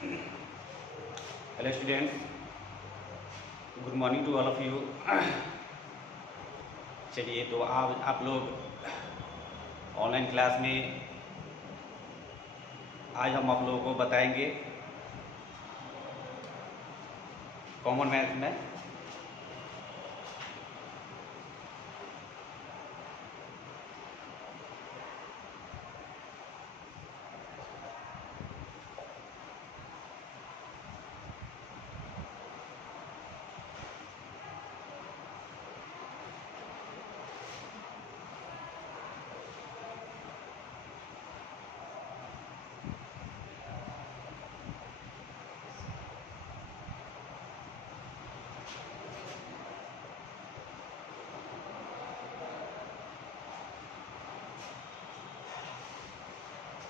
Hello students, good morning to all of you. चलिए, तो आप लोग ऑनलाइन क्लास में आज हम आप लोगों को बताएंगे कॉमन मैथ्स में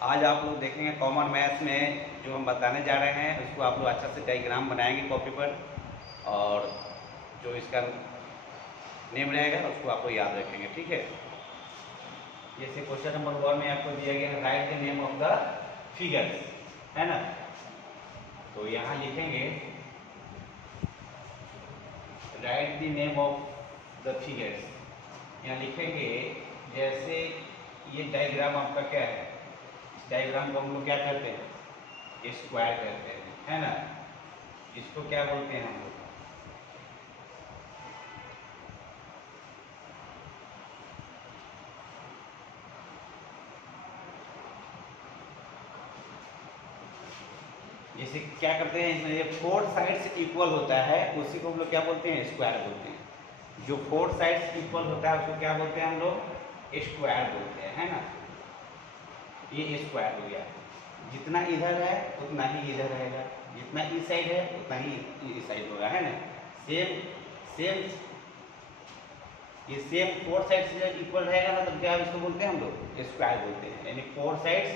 आज आप लोग देखेंगे कॉमन मैथ्स में जो हम बताने जा रहे हैं उसको आप लोग अच्छा से डायग्राम बनाएंगे कॉपी पर, और जो इसका नेम रहेगा उसको आप लोग याद रखेंगे। ठीक है, जैसे क्वेश्चन नंबर 1 में आपको दिया गया है right the name of the figures, है ना। तो यहाँ लिखेंगे right the name of the figures. यहाँ लिखेंगे जैसे ये डायग्राम आपका क्या है, इस डायग्राम को हम लोग क्या करते हैं, स्क्वायर करते हैं, है ना। इसको क्या बोलते हैं हम लोग, जैसे क्या करते हैं इसमें ये 4 साइड्स इक्वल होता है उसी को हम लोग क्या बोलते हैं, स्क्वायर बोलते हैं। जो 4 साइड्स इक्वल होता है उसको क्या बोलते हैं हम लोग, स्क्वायर बोलते हैं, है ना। ये स्क्वायर हो गया, जितना इधर है उतना ही इधर रहेगा, जितना इस साइड है उतना ही इस साइड होगा, है ना। सेम सेम ये सेम 4 साइड से इक्वल रहेगा ना, तो क्या इसको बोलते हैं हम लोग, स्क्वायर बोलते हैं। यानी 4 साइड्स,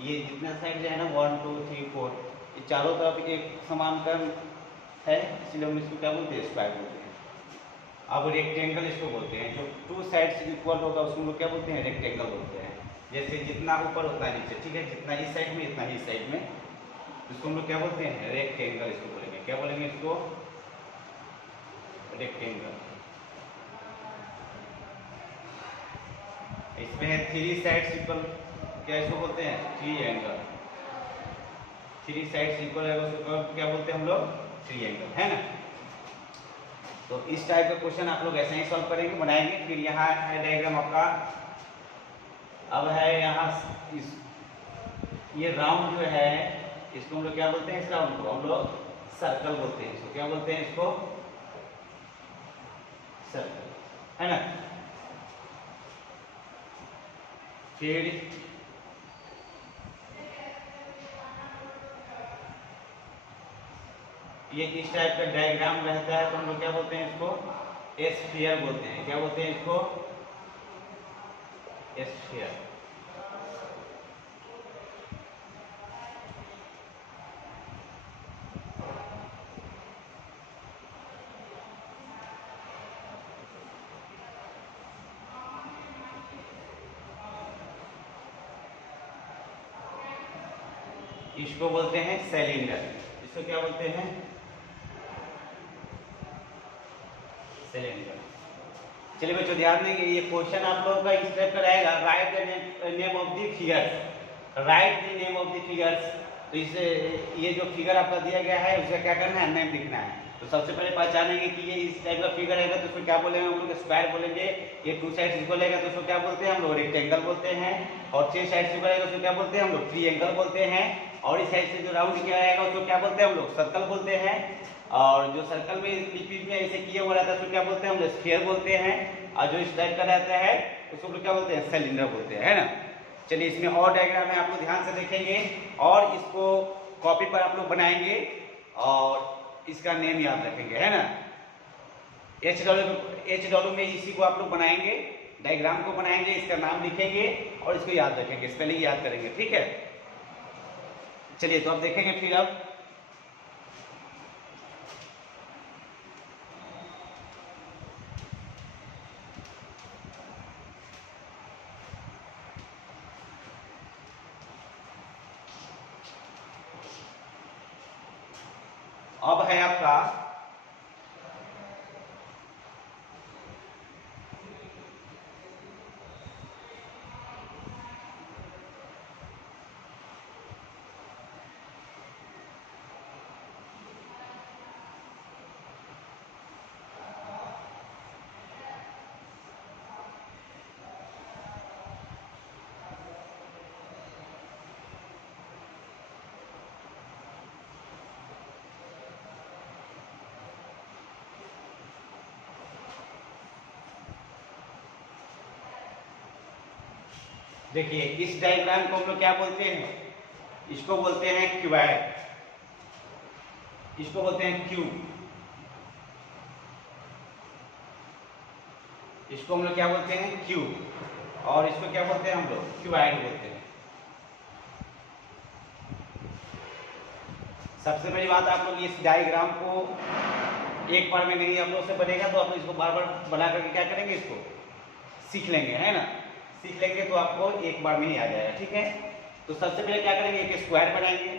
ये जितना साइड जो है ना 1 2 3 4, ये चारों तरफ एक समान कर्व है, इसलिए हम इसको क्या बोलते हैं, स्क्वायर बोलते हैं। अब रेक्टेंगल इसको बोलते हैं, जो 2 साइड्स इक्वल होगा उसको हम लोग क्या बोलते हैं, रेक्टेंगल बोलते हैं। जैसे जितना ऊपर उतना नीचे, ठीक है, जितना इस साइड में इतना ही इस साइड में, इसको हम लोग क्या बोलते हैं, रेक्टेंगल इसको बोलेंगे। क्या बोलेंगे इसको, रेक्टेंगल। इसमें है 3 साइड्स इक्वल, क्या इसको बोलते हैं, ट्रायंगल। 3 साइड्स इक्वल है उसको क्या बोलते हैं हम लोग, ट्रायंगल, है ना। तो इस टाइप का क्वेश्चन आप लोग ऐसे ही सॉल्व करेंगे, बनाएंगे। फिर यहाँ है डायग्राम आपका, अब है यहाँ इस ये राउंड जो है इसको हम लोग क्या बोलते हैं, इस राउंड को हम लोग सर्कल बोलते हैं। इसको क्या बोलते हैं, इसको सर्कल, है ना। फिर ये इस टाइप का डायग्राम रहता है तो हम लोग क्या बोलते हैं, इसको स्फीयर बोलते हैं। क्या बोलते हैं इसको, स्फीयर। इसको बोलते हैं सिलेंडर। इसको क्या बोलते हैं, सिलेंडर। चलिए बच्चों ध्यान देंगे, ये क्वेश्चन आप लोगों का इस टाइप का रहेगा, right the name of the figures, right the name of the figures. तो इसे ये जो फिगर आपका दिया गया है उसका क्या करना है, नेम लिखना है। तो सबसे पहले पहचानेंगे कि ये इस टाइप का फिगर रहेगा तो उसको क्या बोलेंगे हम लोग, स्क्वायर बोलेंगे। ये 2 साइड्स इक्वल रहेगा तो उसको क्या बोलते हैं हम लोग, रेक्टेंगल बोलते हैं। और 3 साइड्स इक्वल रहेगा उसको क्या बोलते हैं हम लोग, ट्रायंगल बोलते हैं। और इस साइड से जो राउंड किया रहेगा उसको क्या बोलते हैं हम लोग, सर्कल बोलते हैं। और जो सर्कल में बीच में ऐसे किया हुआ रहता है उसको क्या बोलते हैं हम लोग, स्फीयर बोलते हैं। और जो इस टाइप का रहता है उसको लोग क्या बोलते हैं, सिलेंडर बोलते हैं, है ना। चलिए इसमें और डायग्राम है, आप लोग ध्यान से देखेंगे और इसको कॉपी पर आप लोग बनाएंगे और इसका नेम याद रखेंगे, है ना। एच डब्ल्यू में इसी को आप लोग बनाएंगे, डायग्राम को बनाएंगे, इसका नाम लिखेंगे और इसको याद रखेंगे, स्पेलिंग याद करेंगे, ठीक है। चलिए तो अब देखेंगे फिर अब अब है आपका देखिए, इस डायग्राम को हम लोग क्या बोलते हैं, इसको बोलते हैं क्यूबॉइड, इसको बोलते हैं क्यूब, इसको हम लोग क्या बोलते हैं क्यूब, और इसको क्या बोलते हैं हम लोग क्यूबॉइड बोलते हैं। सबसे पहली बात, आप लोग इस डायग्राम को एक बार में नहीं आप लोग से बनेगा, तो आप लोग इसको बार बार बना करके क्या करेंगे, इसको सीख लेंगे, है ना। सीख लेंगे तो आपको एक बार में ही आ जाएगा, ठीक है। तो सबसे पहले क्या करेंगे, एक स्क्वायर बनाएंगे,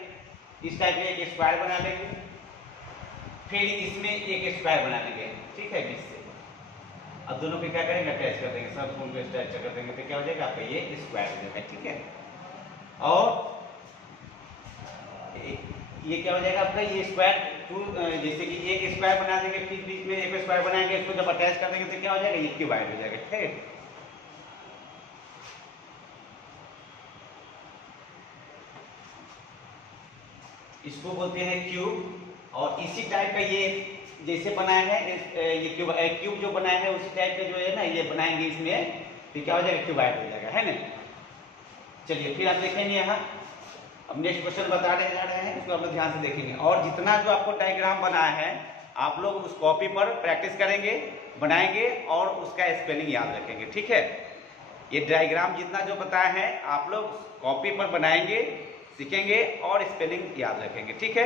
इस टाइप में एक स्क्वायर बना लेंगे, फिर इसमें एक स्क्वायर बना लेंगे, ठीक है, बीच से। अब दोनों पे क्या करेंगे, अटैच कर देंगे, सब उनको अटैच कर देंगे, तो क्या हो जाएगा आपका ये स्क्वायर हो जाएगा, ठीक है। और ये क्या हो जाएगा आपका ये स्क्वायर टू, जैसे कि एक स्क्वायर बना देंगे, फिर बीच में एक स्क्वायर बनाएंगे, इसको जब अटैच कर देंगे तो क्या हो जाएगा, ये क्यूबॉइड हो जाएगा, ठीक है। इसको बोलते हैं क्यूब। और इसी टाइप का ये जैसे बनाया है, ये क्यूब जो बनाया है उसी टाइप का जो है ना, ये बनाएंगे इसमें, तो क्या हो जाएगा, क्यूबॉइड हो जाएगा, है ना। चलिए फिर आप देखेंगे यहाँ, अब नेक्स्ट क्वेश्चन बताने जा रहे हैं, इसको आप लोग ध्यान से देखेंगे। और जितना जो आपको डायग्राम बनाया है, आप लोग उस कॉपी पर प्रैक्टिस करेंगे, बनाएंगे और उसका स्पेलिंग याद रखेंगे, ठीक है। ये डायग्राम जितना जो बताया है आप लोग कॉपी पर बनाएंगे, सीखेंगे और स्पेलिंग याद रखेंगे, ठीक है।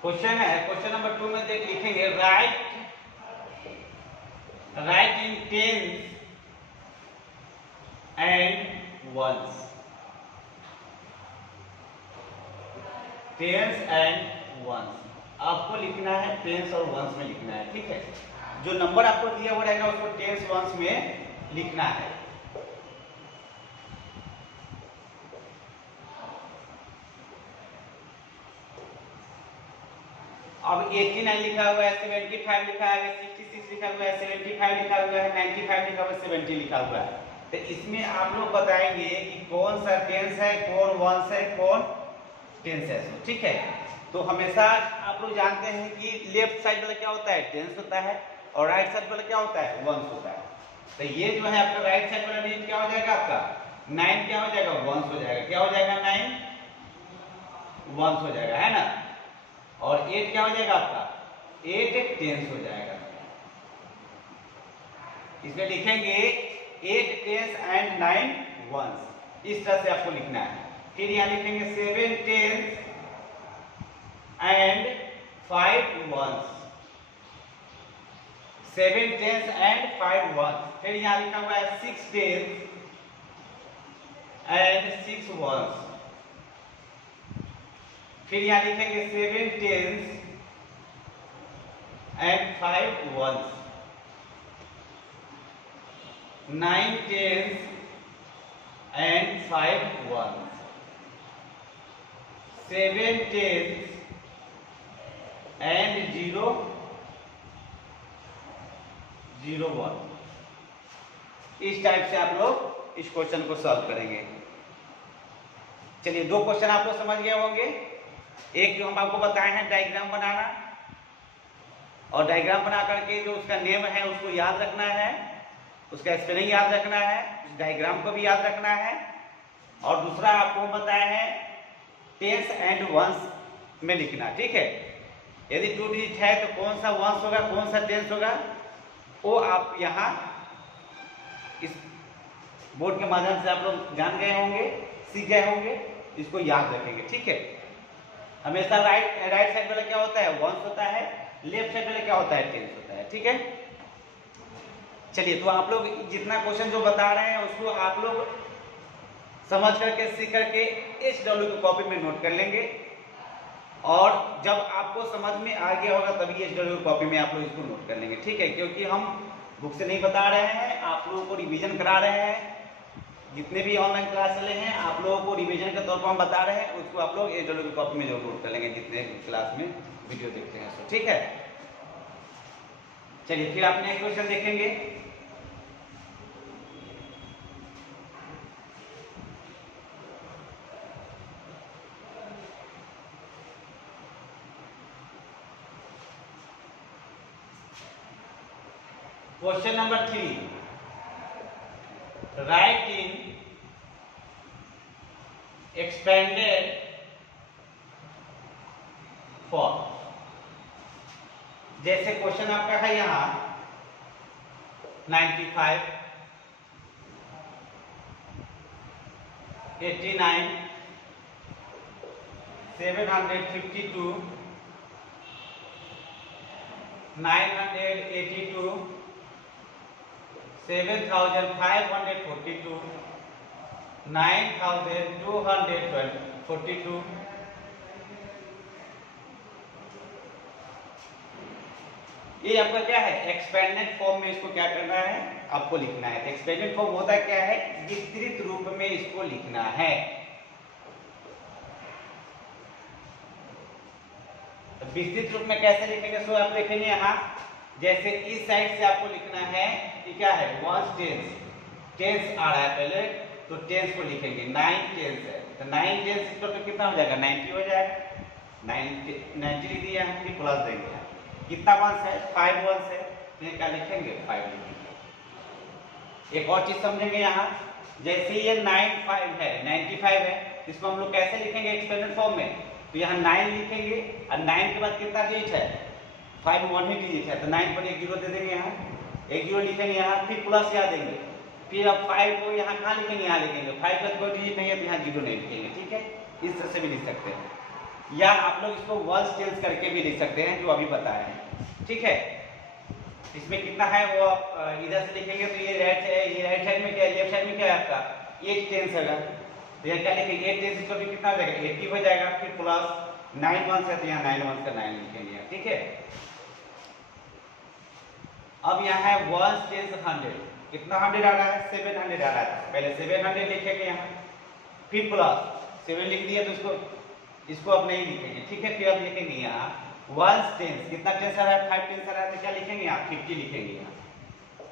क्वेश्चन है, क्वेश्चन नंबर 2 में देख लिखेंगे, write in tens and ones, tens and ones आपको लिखना है, टेंस और वंस में लिखना है, ठीक है। जो नंबर आपको दिया हुआ रहेगा उसको टेंस वंस में लिखना है। अब 89 लिखा हुआ है, 75 लिखा है, 66 लिखा हुआ है, 75 लिखा हुआ है, 95 लिखा हुआ है, 70 लिखा हुआ है। तो इसमें आप लोग बताएंगे कि कौन सा टेंस है, कौन वंस है, कौन टेंस है, ठीक है। तो हमेशा आप लोग जानते हैं कि लेफ्ट साइड वाला क्या होता है, टेंस होता है, और राइट साइड वाला क्या होता है, वंस होता है। तो ये जो है आपका राइट साइड वाला डिजिट क्या हो जाएगा, आपका 9 क्या हो जाएगा, वंस हो जाएगा, क्या हो जाएगा, 9 वंस हो जाएगा, है ना। और 8 क्या हो जाएगा आपका, 8 टेंस हो जाएगा। इसमें लिखेंगे 8 टेंस एंड 9 वंस, इस तरह से आपको लिखना है। फिर यहाँ लिखेंगे 7 tens and 5 ones, 7 tens and 5 ones. फिर यहाँ लिखा हुआ है 6 टेंस एंड 6 वंस। फिर यहाँ लिखेंगे 7 tens and 5 ones, 9 tens and 5 ones, 7 tens and 0 1। इस टाइप से आप लोग इस क्वेश्चन को सॉल्व करेंगे। चलिए, 2 क्वेश्चन आप लोग समझ गए होंगे। एक जो हम आपको बताए हैं डायग्राम बनाना, और डायग्राम बना करके जो उसका नेम है उसको याद रखना है, उसका स्पेलिंग याद रखना है, उस डायग्राम को भी याद रखना है। और दूसरा आपको बताया है टेंस एंड वंस में लिखना, ठीक है। यदि 2 डिजिट है तो कौन सा वंस होगा, कौन सा टेंस होगा, वो आप यहाँ इस बोर्ड के माध्यम से आप लोग जान गए होंगे, सीख गए होंगे, इसको याद रखेंगे, ठीक है। हमेशा राइट साइड वाला क्या होता है, वंस होता है, लेफ्ट साइड वाला क्या होता है, टेंस होता है। ठीक है, चलिए तो आप लोग जितना क्वेश्चन जो बता रहे हैं उसको आप लोग समझ करके सीख करके HW की कॉपी में नोट कर लेंगे, और जब आपको समझ में आ गया होगा तभी HW की कॉपी में आप लोग इसको नोट कर लेंगे। ठीक है, क्योंकि हम बुक से नहीं बता रहे हैं, आप लोगों को रिवीजन करा रहे हैं। जितने भी ऑनलाइन क्लास चले हैं आप लोगों को रिवीजन के तौर पर हम बता रहे हैं, उसको आप लोग HW की कॉपी में जरूर नोट कर लेंगे जितने क्लास में वीडियो देखते हैं। तो ठीक है, चलिए फिर आप नेक्स्ट क्वेश्चन देखेंगे। क्वेश्चन नंबर 3, राइट इन एक्सपेंडेड फॉर्म। जैसे क्वेश्चन आपका है यहां 95, 89, 752, 982, 7542, 9242। ये आपका क्या है, एक्सपेंडेड फॉर्म में इसको क्या करना है, आपको लिखना है। एक्सपेंडेड फॉर्म होता क्या है, विस्तृत रूप में इसको लिखना है। तो विस्तृत रूप में कैसे लिखेंगे, सो आप देखेंगे यहाँ, जैसे इस साइड से आपको लिखना है कि क्या है, वंस टेंस, टेंस आ रहा है पहले, तो टेंस को लिखेंगे, 9 टेंस है, तो 9 टेंस इक्वल टू कितना हो जाएगा, 90 हो जाएगा। 90 लिख दिया, फिर प्लस देंगे, कितना वंस है, 5 वंस है, तो क्या लिखेंगे, 5 लिखेंगे। एक और चीज समझेंगे यहाँ, जैसे ये 95 है, 95 है, इसको हम लोग कैसे लिखेंगे एक्सपेंडेड फॉर्म में, तो यहाँ 9 लिखेंगे, और 9 के बाद कितना डिजिट है, 5 1 ही डिजिट है, तो 9 पर एक 0 दे देंगे, यहाँ एक 0 लिखेंगे, यहाँ फिर प्लस यहाँ देंगे, फिर अब 5 को यहाँ कहाँ लिखेंगे, यहाँ लिखेंगे, 5 का कोई डिजिट नहीं है तो यहाँ 0 नहीं लिखेंगे। ठीक है, इस तरह से भी लिख सकते हैं, या आप लोग इसको वंस टेंस करके भी लिख सकते हैं, जो अभी बताए हैं। ठीक है, इसमें कितना है वो इधर से लिखेंगे, तो ये राइट साइड में क्या है, लेफ्ट साइड में क्या है आपका 8 टेंस है, तो यहाँ क्या लिखेंगे, 8 टेंस इसको भी कितना हो जाएगा, 80 हो जाएगा, फिर प्लस 9 वंस है, तो यहाँ 9 वंस का 9 लिखेंगे। ठीक है, अब यहाँ है वंस टेंस 100, कितना 100 आ रहा है, 700 आ रहा है, पहले 700 लिखेंगे यहाँ, फिर प्लस 7 लिख दिया, तो इसको अब नहीं लिखेंगे। ठीक है, फिर अब लिखेंगे यहाँ वंस टेंस, कितना टेंस आ रहा है, 5 टेंस आ रहा है, तो क्या लिखेंगे यहाँ 50 लिखेंगे, यहाँ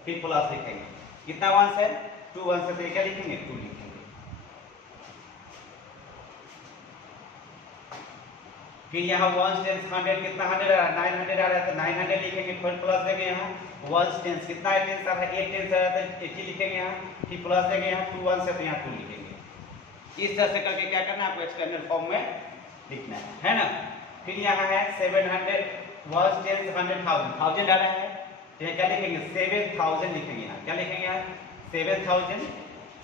फिर प्लस लिखेंगे, कितना वंस है, 2 वंस है, तो क्या लिखेंगे, 2 लिखेंगे। फिर यहाँ वंस टेंस 100, कितना 100 आ रहा है, 900 आ रहा है, तो 900 लिखेंगे, फिर प्लस देंगे यहाँ वंस टेंस, कितना टेंस आ रहा है, 8 टेंस आ रहा है, तो 80 लिखेंगे यहाँ, फिर प्लस देंगे यहाँ 2 वंस है, तो यहाँ 2 लिखेंगे। इस तरह से करके क्या करना है, आपको एक्सपेंडेड फॉर्म में लिखना है ना। फिर यहाँ है 700 वंस टेंस 100,000, 1000 आ रहा है, तो यहाँ क्या लिखेंगे, 7000 लिखेंगे, यहाँ क्या लिखेंगे, यहाँ 7000।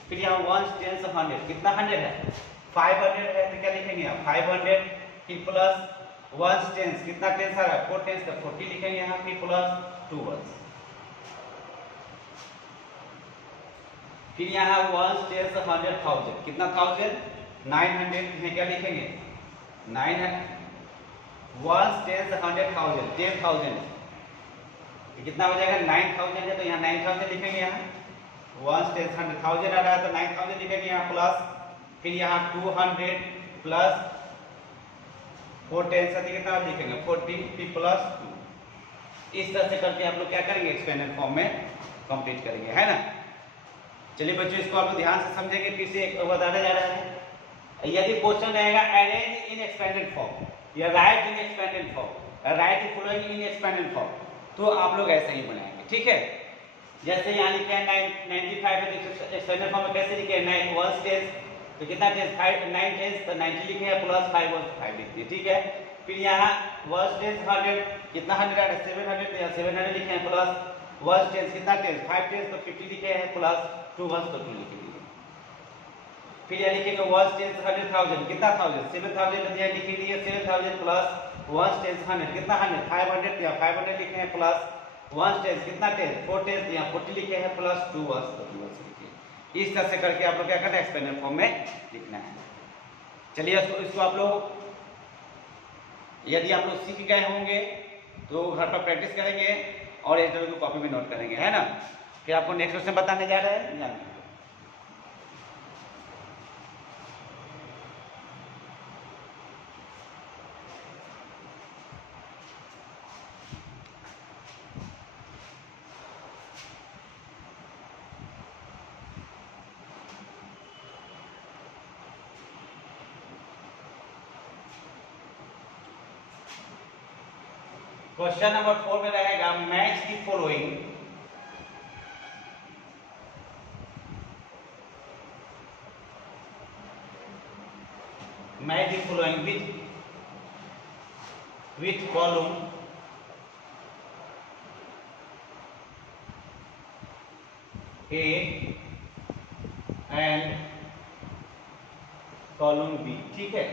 फिर यहाँ वंस टेंस 100, कितना 100 है, 500 है, तो क्या लिखेंगे यहाँ 500, फिर प्लस वंस टेंस, कितना टेंस आ रहा है, 4 टेंस, तो 40 लिखेंगे यहाँ, फिर प्लस 2 वंस। फिर यहाँ वंस टेंस 100,000, कितना 1000, 900, यहाँ क्या लिखेंगे 900, वंस टेंस 100,000, 10,000, कितना हो जाएगा 9,000 है, तो यहाँ 9,000 लिखेंगे, यहाँ वंस टेंस 100,000 आ रहा है, तो 9,000 लिखेंगे यहाँ प्लस, फिर यहाँ 200 प्लस 4 टेंस है, कितना लिखेंगे 40, फिर प्लस 2। इस तरह से करके आप लोग क्या करेंगे, एक्सपेंडेड फॉर्म में कंप्लीट करेंगे, है ना। चलिए बच्चों, इसको आप लोग ध्यान से समझेंगे, फिर से एक बताने जा रहा है। यदि क्वेश्चन रहेगा अरेंज इन एक्सपेंडेड फॉर्म या right in expanded form, right the following in expanded form, तो आप लोग ऐसा ही बनाएंगे। ठीक है, जैसे यहाँ लिखे हैं 95 है, एक्सपेंडेड फॉर्म में कैसे लिखे हैं, 9 वंस टेंस, तो कितना टेंस 9 टेंस, तो 90 लिखे हैं, प्लस 5 वंस 5 लिख दिए। ठीक है, फिर यहाँ वंस टेंस 100, कितना 100 आ रहा है, 700, तो यहाँ 700 लिखे हैं, प्लस वंस टेंस, कितना टेंस 5 टेंस, तो 50 लिखे हैं, प्लस 2 वंस, तो 2 लिखेंगे। फिर यहाँ लिखेंगे 1 टेंस 100,000 कितना 1000 7000 यहाँ लिख लिए 7000 प्लस 1 टेंस 100 कितना 100 500 यहाँ 500 लिखे हैं प्लस 1 टेंस कितना टेंस 4 टेंस यहाँ 40 लिखे हैं प्लस 2 1 तो 2 1 लिखिए। इस तरह से करके आप लोग क्या करना है एक्सपेंडेड फॉर्म में लिखना है। चलिए इसको आप लोग यदि आप लोग सीख गए होंगे तो घर पर प्रैक्टिस करेंगे और इस को कॉपी में नोट करेंगे, है ना। फिर आपको नेक्स्ट क्वेश्चन बताने जा रहे हैं जानिए। क्वेश्चन नंबर 4 में रहेगा match the following match the following with column A and column B. ठीक है,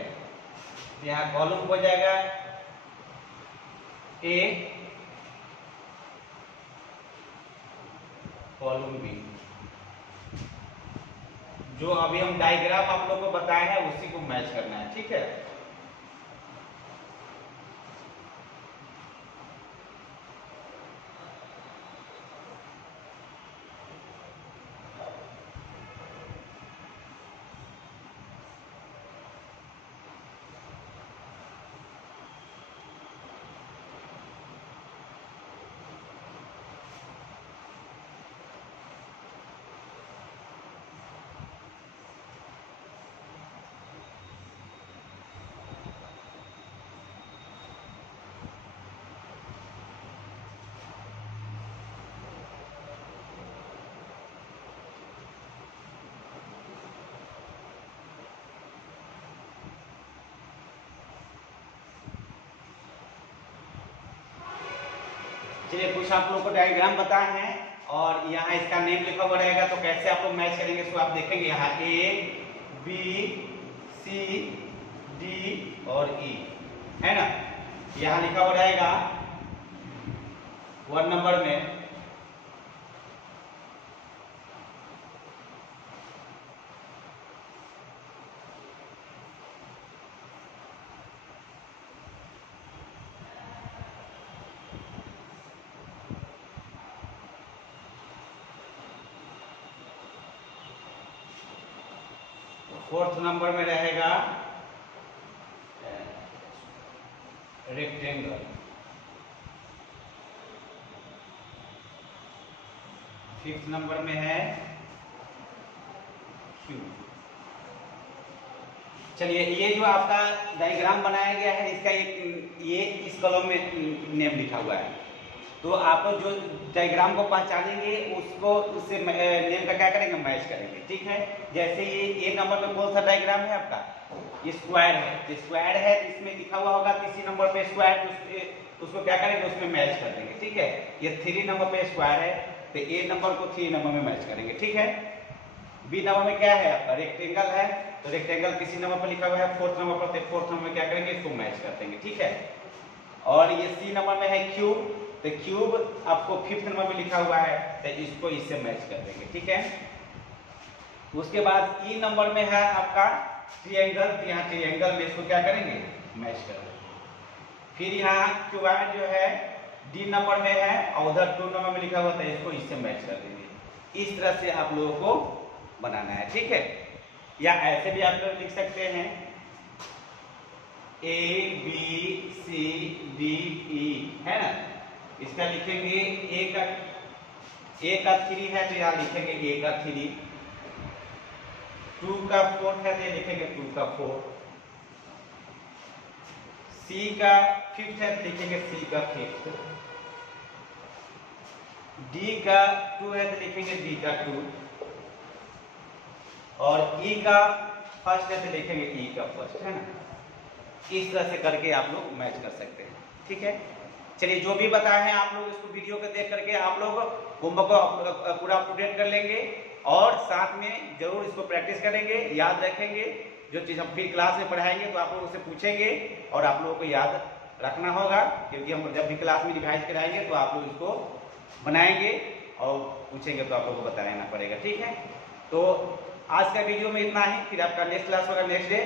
यहाँ कॉलम हो जाएगा ए कॉलम बी। जो अभी हम डायग्राम आप लोगों को बताए हैं उसी को मैच करना है। ठीक है, चलिए कुछ आप लोगों को डायग्राम बताए हैं और यहाँ इसका नेम लिखा हुआ रहेगा, तो कैसे आप लोग मैच करेंगे इसको आप देखेंगे। यहाँ ए बी सी डी और ई है ना, यहाँ लिखा हुआ रहेगा 1 नंबर में फोर्थ नंबर में रहेगा रेक्टेंगल, फिफ्थ नंबर में है क्यूब। चलिए ये जो आपका डायग्राम बनाया गया है इसका ये इस कॉलम में नेम लिखा हुआ है, तो आप लोग जो डायग्राम को पहचानेंगे उसको उससे नेम का क्या करेंगे मैच करेंगे। ठीक है, जैसे ये नंबर में कौन सा डायग्राम है आपका ये स्क्वायर है, तो स्क्वायर है इसमें लिखा हुआ होगा तीसरी नंबर पे स्क्वायर, उसको क्या करेंगे उसमें मैच कर देंगे। ठीक है, ये 3 नंबर पे स्क्वायर है तो ए नंबर को 3 नंबर में मैच करेंगे। ठीक है, बी नंबर में क्या है आपका रेक्टेंगल है, तो रेक्टेंगल किसी नंबर पर लिखा हुआ है फोर्थ नंबर पर, तो फोर्थ नंबर में क्या करेंगे इसको मैच कर देंगे। ठीक है, और ये सी नंबर में है क्यूब, तो क्यूब आपको फिफ्थ नंबर में लिखा हुआ है तो इसको इससे मैच कर देंगे। ठीक है, उसके बाद ई नंबर में है आपका ट्रायंगल, तो यहाँ ट्रायंगल में इसको क्या करेंगे मैच कर देंगे। फिर यहाँ क्यूबॉइड जो है डी नंबर में है और उधर 2 नंबर में लिखा हुआ था इसको इससे मैच कर देंगे। इस तरह से आप लोगों को बनाना है। ठीक है, या ऐसे भी आप लोग लिख सकते हैं A B C D E है ना, इसका लिखेंगे ए का 3 है तो यहाँ लिखेंगे ए का 3, 2 का 4 है तो ये लिखेंगे 2 का 4, सी का 5th है तो लिखेंगे सी का 5th, डी का 2 है तो लिखेंगे डी का 2 और ई का 1st है तो लिखेंगे ई का 1st है ना। इस तरह से करके आप लोग मैच कर सकते हैं। ठीक है, चलिए जो भी बताए हैं आप लोग इसको वीडियो को देख करके आप लोग होमवर्क को पूरा अपडेट कर लेंगे और साथ में जरूर इसको प्रैक्टिस करेंगे, याद रखेंगे। जो चीज़ हम फिर क्लास में पढ़ाएंगे तो आप लोग उससे पूछेंगे और आप लोगों को याद रखना होगा, क्योंकि हम जब भी क्लास में रिवाइज कराएंगे तो आप लोग इसको बनाएंगे और पूछेंगे तो आप लोगों को बताना पड़ेगा। ठीक है, तो आज का वीडियो में इतना ही, फिर आपका नेक्स्ट क्लास होगा नेक्स्ट डे।